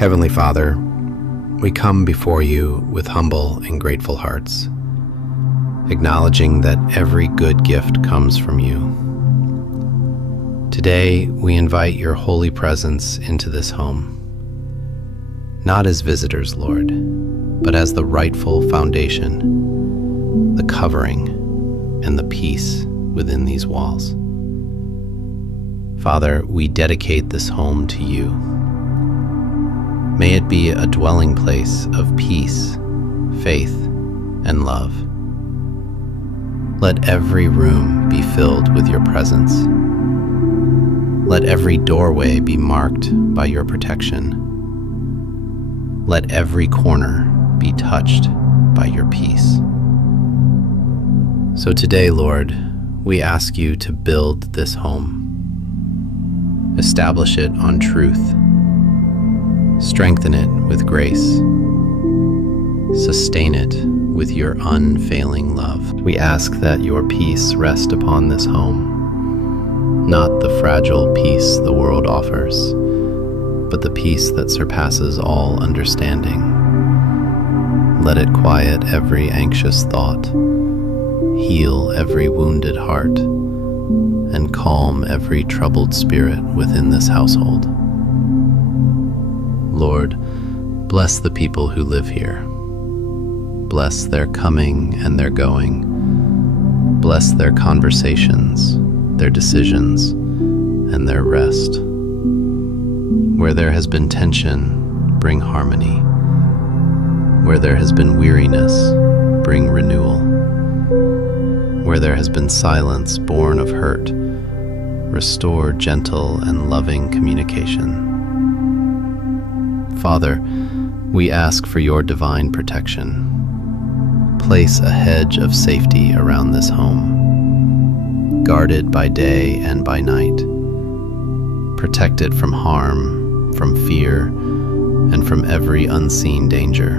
Heavenly Father, we come before you with humble and grateful hearts, acknowledging that every good gift comes from you. Today, we invite your holy presence into this home, not as visitors, Lord, but as the rightful foundation, the covering, and the peace within these walls. Father, we dedicate this home to you. May it be a dwelling place of peace, faith, and love. Let every room be filled with your presence. Let every doorway be marked by your protection. Let every corner be touched by your peace. So today, Lord, we ask you to build this home. Establish it on truth. Strengthen it with grace. Sustain it with your unfailing love. We ask that your peace rest upon this home, not the fragile peace the world offers, but the peace that surpasses all understanding. Let it quiet every anxious thought, heal every wounded heart, and calm every troubled spirit within this household. Lord, bless the people who live here. Bless their coming and their going. Bless their conversations, their decisions, and their rest. Where there has been tension, bring harmony. Where there has been weariness, bring renewal. Where there has been silence born of hurt, restore gentle and loving communication. Father, we ask for your divine protection. Place a hedge of safety around this home, guard it by day and by night. Protect it from harm, from fear, and from every unseen danger.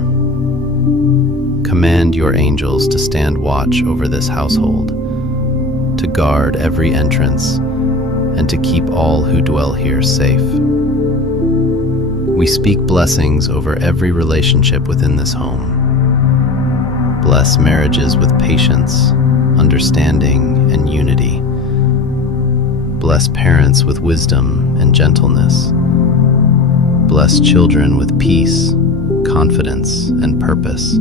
Command your angels to stand watch over this household, to guard every entrance, and to keep all who dwell here safe. We speak blessings over every relationship within this home. Bless marriages with patience, understanding, and unity. Bless parents with wisdom and gentleness. Bless children with peace, confidence, and purpose.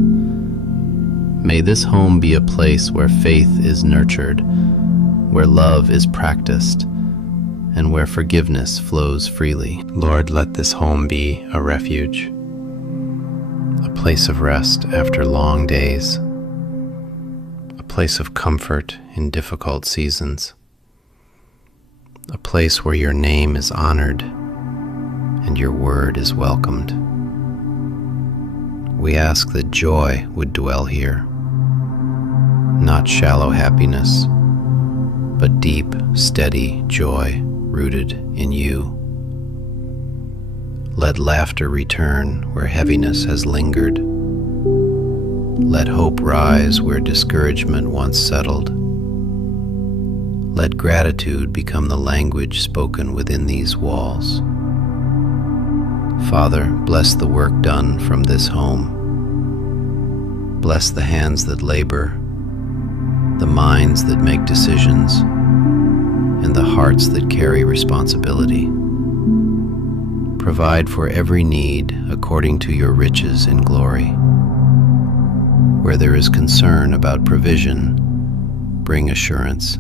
May this home be a place where faith is nurtured, where love is practiced, and where forgiveness flows freely. Lord, let this home be a refuge, a place of rest after long days, a place of comfort in difficult seasons, a place where your name is honored and your word is welcomed. We ask that joy would dwell here, not shallow happiness, but deep, steady joy rooted in you. Let laughter return where heaviness has lingered. Let hope rise where discouragement once settled. Let gratitude become the language spoken within these walls. Father, bless the work done from this home. Bless the hands that labor, the minds that make decisions, and the hearts that carry responsibility. Provide for every need according to your riches in glory. Where there is concern about provision, bring assurance.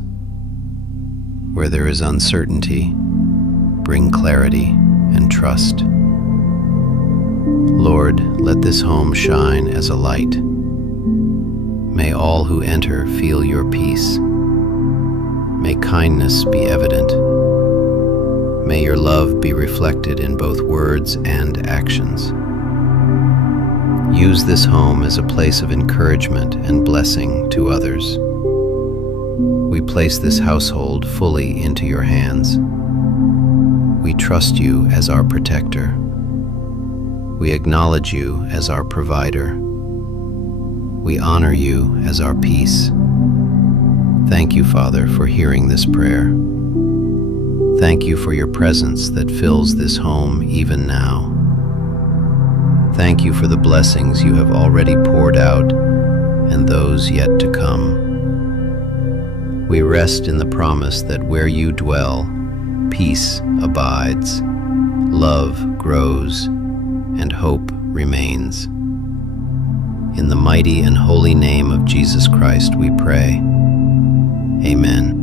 Where there is uncertainty, bring clarity and trust. Lord, let this home shine as a light. May all who enter feel your peace. May kindness be evident. May your love be reflected in both words and actions. Use this home as a place of encouragement and blessing to others. We place this household fully into your hands. We trust you as our protector. We acknowledge you as our provider. We honor you as our peace. Thank you, Father, for hearing this prayer. Thank you for your presence that fills this home even now. thank you for the blessings you have already poured out and those yet to come. We rest in the promise that where you dwell, peace abides, love grows, and hope remains. In the mighty and holy name of Jesus Christ we pray. Amen.